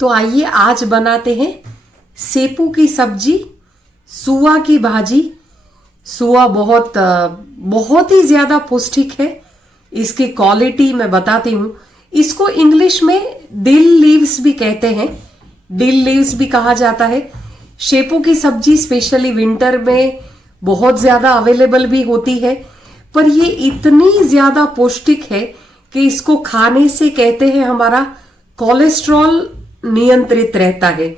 तो आइए आज बनाते हैं सेपू की सब्जी, सुआ की भाजी। सुआ बहुत ही ज्यादा पौष्टिक है। इसकी क्वालिटी मैं बताती हूँ। इसको इंग्लिश में डिल लीव्स भी कहते हैं, डिल लीव्स भी कहा जाता है। शेपू की सब्जी स्पेशली विंटर में बहुत ज्यादा अवेलेबल भी होती है, पर ये इतनी ज्यादा पौष्टिक है कि इसको खाने से कहते हैं हमारा कोलेस्ट्रॉल नियंत्रित रहता है।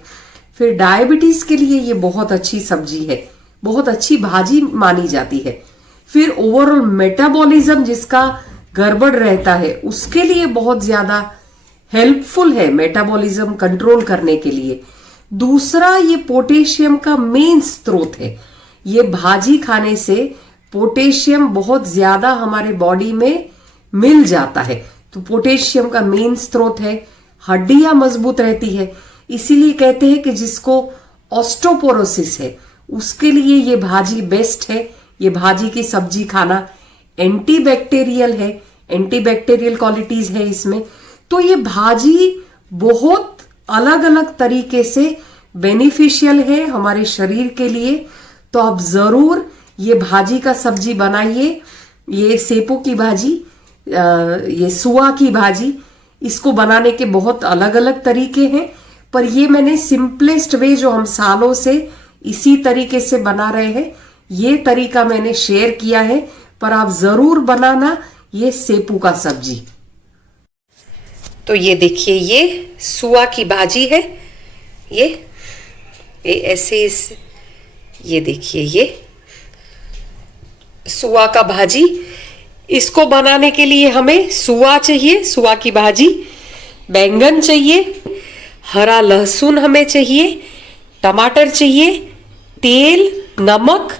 फिर डायबिटीज के लिए ये बहुत अच्छी सब्जी है, बहुत अच्छी भाजी मानी जाती है। फिर ओवरऑल मेटाबॉलिज्म जिसका गड़बड़ रहता है उसके लिए बहुत ज्यादा हेल्पफुल है, मेटाबॉलिज्म कंट्रोल करने के लिए। दूसरा, ये पोटेशियम का मेन स्रोत है। ये भाजी खाने से पोटेशियम बहुत ज्यादा हमारे बॉडी में मिल जाता है, तो पोटेशियम का मेन स्रोत है। हड्डियां मजबूत रहती है, इसीलिए कहते हैं कि जिसको ऑस्टोपोरोसिस है उसके लिए ये भाजी बेस्ट है। ये भाजी की सब्जी खाना एंटीबैक्टीरियल है, एंटीबैक्टीरियल क्वालिटीज है इसमें। तो ये भाजी बहुत अलग अलग तरीके से बेनिफिशियल है हमारे शरीर के लिए। तो आप जरूर ये भाजी का सब्जी बनाइए। ये सेपू की भाजी, ये सुआ की भाजी, इसको बनाने के बहुत अलग अलग तरीके हैं, पर ये मैंने सिंपलेस्ट वे जो हम सालों से इसी तरीके से बना रहे हैं, ये तरीका मैंने शेयर किया है। पर आप जरूर बनाना ये सेपू का सब्जी। तो ये देखिए, ये सुआ की भाजी है। ये ऐसे ये देखिए, ये सुआ का भाजी। इसको बनाने के लिए हमें सुआ चाहिए, सुआ की भाजी, बैंगन चाहिए, हरा लहसुन हमें चाहिए, टमाटर चाहिए, तेल, नमक,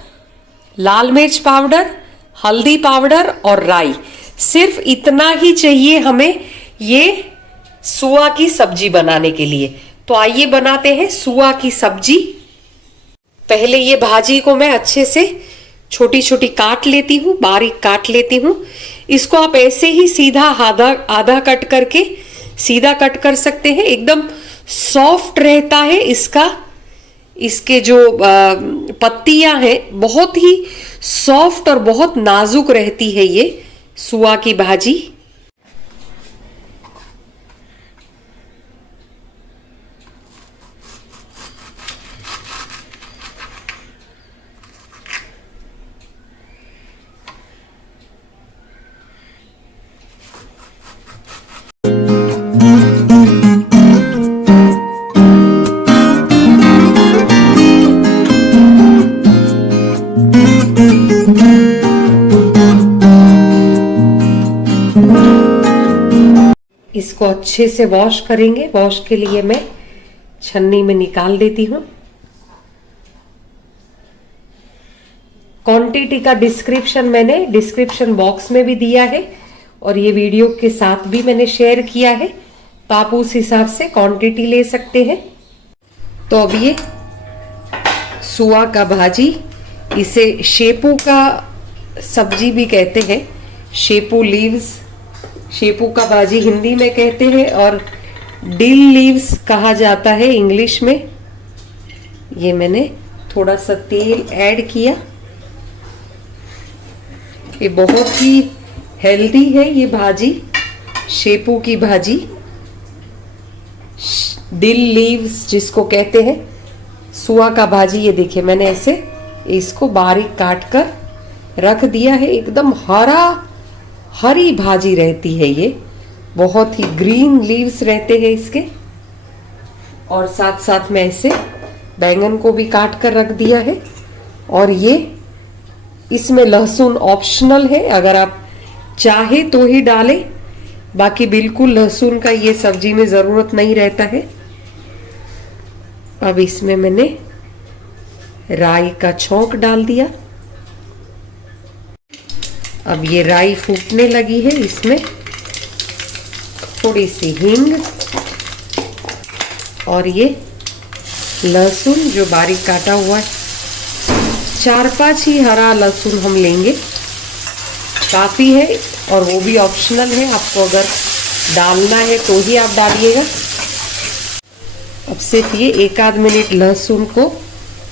लाल मिर्च पाउडर, हल्दी पाउडर और राई। सिर्फ इतना ही चाहिए हमें ये सुआ की सब्जी बनाने के लिए। तो आइए बनाते हैं सुआ की सब्जी। पहले ये भाजी को मैं अच्छे से छोटी छोटी काट लेती हूँ, बारीक काट लेती हूँ। इसको आप ऐसे ही सीधा आधा कट करके सीधा कट कर सकते हैं। एकदम सॉफ्ट रहता है इसके जो पत्तियां हैं बहुत ही सॉफ्ट और बहुत नाजुक रहती है ये सुआ की भाजी। इसको अच्छे से वॉश करेंगे। वॉश के लिए मैं छन्नी में निकाल देती हूँ। क्वांटिटी का डिस्क्रिप्शन मैंने डिस्क्रिप्शन बॉक्स में भी दिया है और ये वीडियो के साथ भी मैंने शेयर किया है, तो आप उस हिसाब से क्वांटिटी ले सकते हैं। तो अब ये सुआ का भाजी, इसे शेपू का सब्जी भी कहते हैं। शेपू लीव्स, शेपू का भाजी हिंदी में कहते हैं और डिल लीव्स कहा जाता है इंग्लिश में। ये मैंने थोड़ा सा तेल ऐड किया। ये बहुत ही हेल्दी है ये भाजी, शेपू की भाजी, डिल लीव्स जिसको कहते हैं, सुआ का भाजी। ये देखिए, मैंने ऐसे इसको बारीक काट कर रख दिया है। एकदम हरी भाजी रहती है ये, बहुत ही ग्रीन लीव्स रहते हैं इसके। और साथ साथ में ऐसे बैंगन को भी काट कर रख दिया है। और ये इसमें लहसुन ऑप्शनल है, अगर आप चाहे तो ही डालें, बाकी बिल्कुल लहसुन का ये सब्जी में जरूरत नहीं रहता है। अब इसमें मैंने राई का छौंक डाल दिया। अब ये राई फूटने लगी है, इसमें थोड़ी सी हींग और ये लहसुन जो बारीक काटा हुआ है, 4-5 ही हरा लहसुन हम लेंगे, काफी है। और वो भी ऑप्शनल है, आपको अगर डालना है तो ही आप डालिएगा। अब सिर्फ ये 1 आध मिनट लहसुन को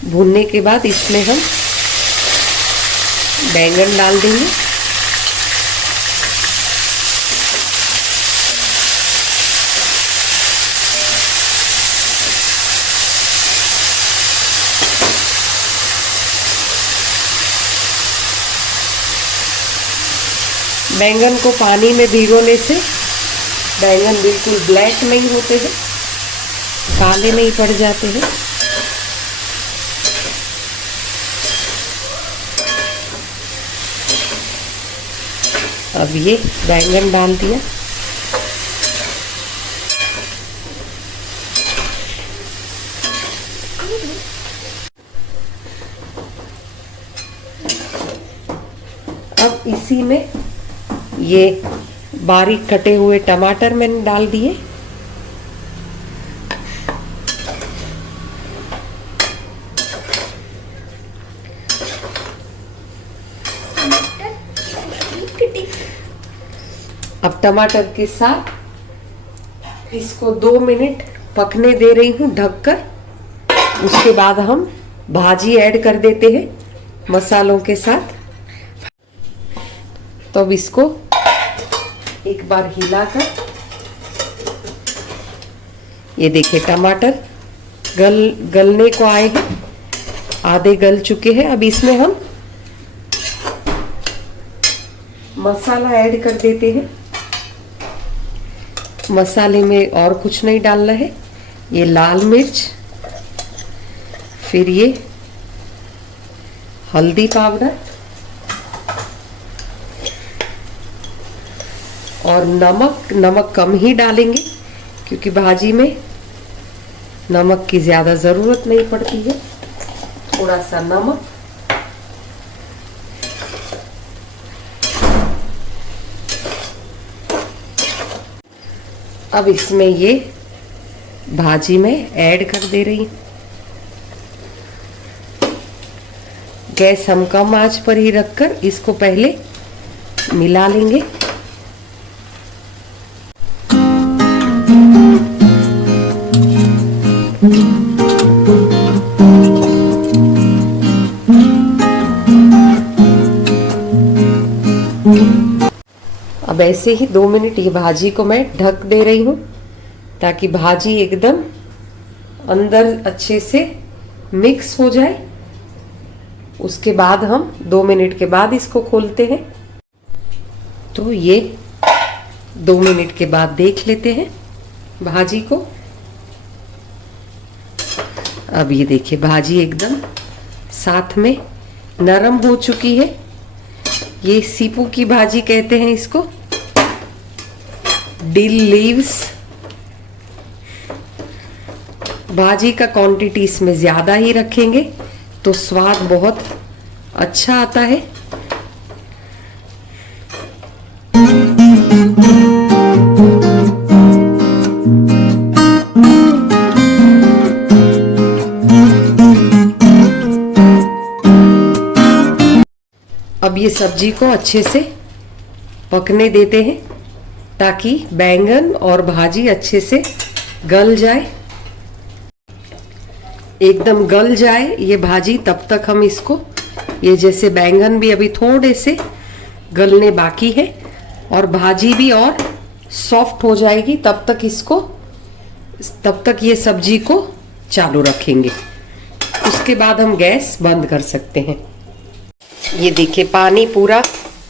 भूनने के बाद इसमें हम बैंगन डाल देंगे। बैंगन को पानी में भिगोने से बैंगन बिल्कुल ब्लैक नहीं होते हैं, काले नहीं पड़ जाते हैं। अब ये बैंगन डाल दिया। अब इसी में ये बारीक कटे हुए टमाटर मैंने डाल दिए। अब टमाटर के साथ इसको 2 मिनट पकने दे रही हूँ ढककर। उसके बाद हम भाजी ऐड कर देते हैं मसालों के साथ। तो अब इसको एक बार हिलाकर, ये देखिए टमाटर गलने को आए हैं, आधे गल चुके हैं। अब इसमें हम मसाला ऐड कर देते हैं। मसाले में और कुछ नहीं डालना है। ये लाल मिर्च, फिर ये हल्दी पाउडर और नमक कम ही डालेंगे क्योंकि भाजी में नमक की ज़्यादा ज़रूरत नहीं पड़ती है। थोड़ा सा नमक, अब इसमें ये भाजी में ऐड कर दे रही हूँ। गैस हम कम आंच पर ही रखकर इसको पहले मिला लेंगे। अब ऐसे ही 2 मिनट ये भाजी को मैं ढक दे रही हूँ ताकि भाजी एकदम अंदर अच्छे से मिक्स हो जाए। उसके बाद हम 2 मिनट के बाद इसको खोलते हैं। तो ये 2 मिनट के बाद देख लेते हैं भाजी को। अब ये देखिए भाजी एकदम साथ में नरम हो चुकी है। ये सीपू की भाजी कहते हैं इसको, डिल लीव्स। भाजी का क्वांटिटी इसमें ज़्यादा ही रखेंगे तो स्वाद बहुत अच्छा आता है। अब ये सब्जी को अच्छे से पकने देते हैं ताकि बैंगन और भाजी अच्छे से गल जाए, एकदम गल जाए ये भाजी। तब तक हम इसको, ये जैसे बैंगन भी अभी थोड़े से गलने बाकी है और भाजी भी और सॉफ्ट हो जाएगी, तब तक ये सब्जी को चालू रखेंगे। उसके बाद हम गैस बंद कर सकते हैं। ये देखिए पानी पूरा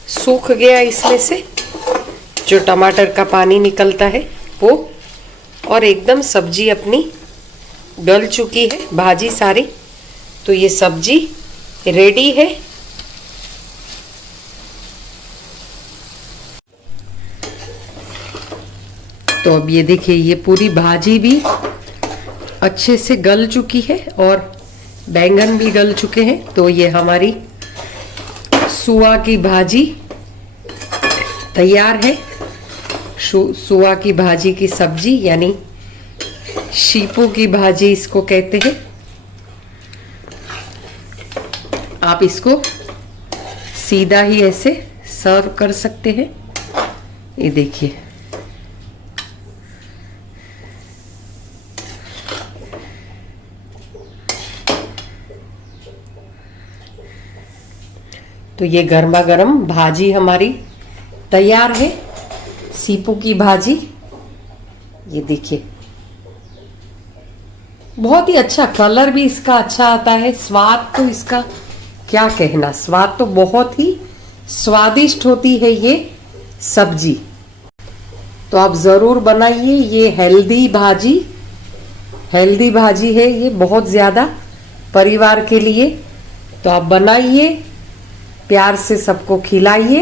सूख गया इसमें से, जो टमाटर का पानी निकलता है वो, और एकदम सब्जी अपनी गल चुकी है, भाजी सारी। तो ये सब्जी रेडी है। तो अब ये देखिए ये पूरी भाजी भी अच्छे से गल चुकी है और बैंगन भी गल चुके हैं। तो ये हमारी सुआ की भाजी तैयार है। सुआ की भाजी की सब्जी यानी शीपू की भाजी इसको कहते हैं। आप इसको सीधा ही ऐसे सर्व कर सकते हैं। ये देखिए तो ये गर्मा गर्म भाजी हमारी तैयार है, सीपू की भाजी। ये देखिए, बहुत ही अच्छा कलर भी इसका अच्छा आता है। स्वाद तो इसका क्या कहना, स्वाद तो बहुत ही स्वादिष्ट होती है ये सब्जी। तो आप जरूर बनाइए, ये हेल्दी भाजी है ये, बहुत ज्यादा परिवार के लिए। तो आप बनाइए, प्यार से सबको खिलाइए।